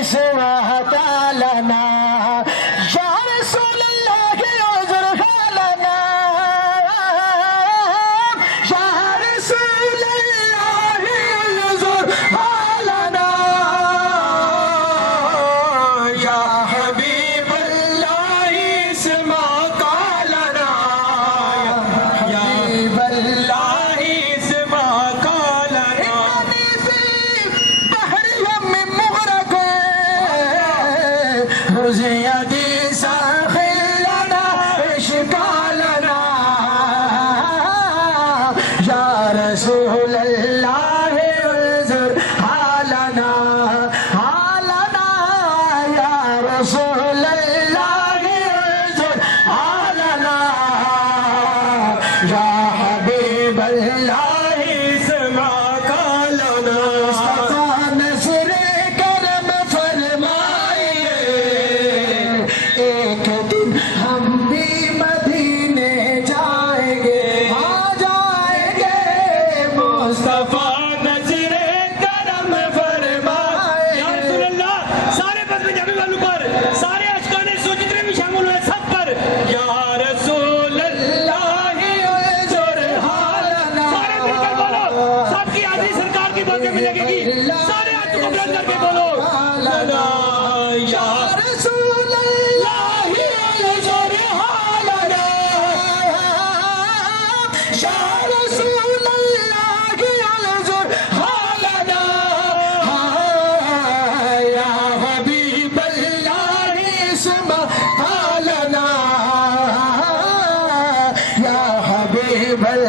اسمعت لنا یا رسول اللہ عذر لنا یا رسول اللہ عذر لنا یا حبیب اللہ اسمع قالنا یا حبیب اللہ اسمع قالنا رزيدي ساخل لنا اشكالنا يا رسول الله انظر حالنا يا رسول الله انظر حالنا يا حبيب الله اسمع قالنا ایک دن ہم بھی مدینے جائیں گے مصطفیٰ نظر کرم فرمائے یا رسول اللہ سارے بس میں جانے والوں پر سارے اشکان سو جتنے بھی شامل ہوئے سب پر یا رسول اللہ انظر حالنا سارے مل کر بولو سب کی حاضری سرکار کی باتیں میں لگے گی سارے ہاتھ کو بلند کر کے بولو یا رسول اللہ انظر حالنا یا رسول اللہ انظر حالنا یا حبیب اللہ اسمع قالنا یا حبیب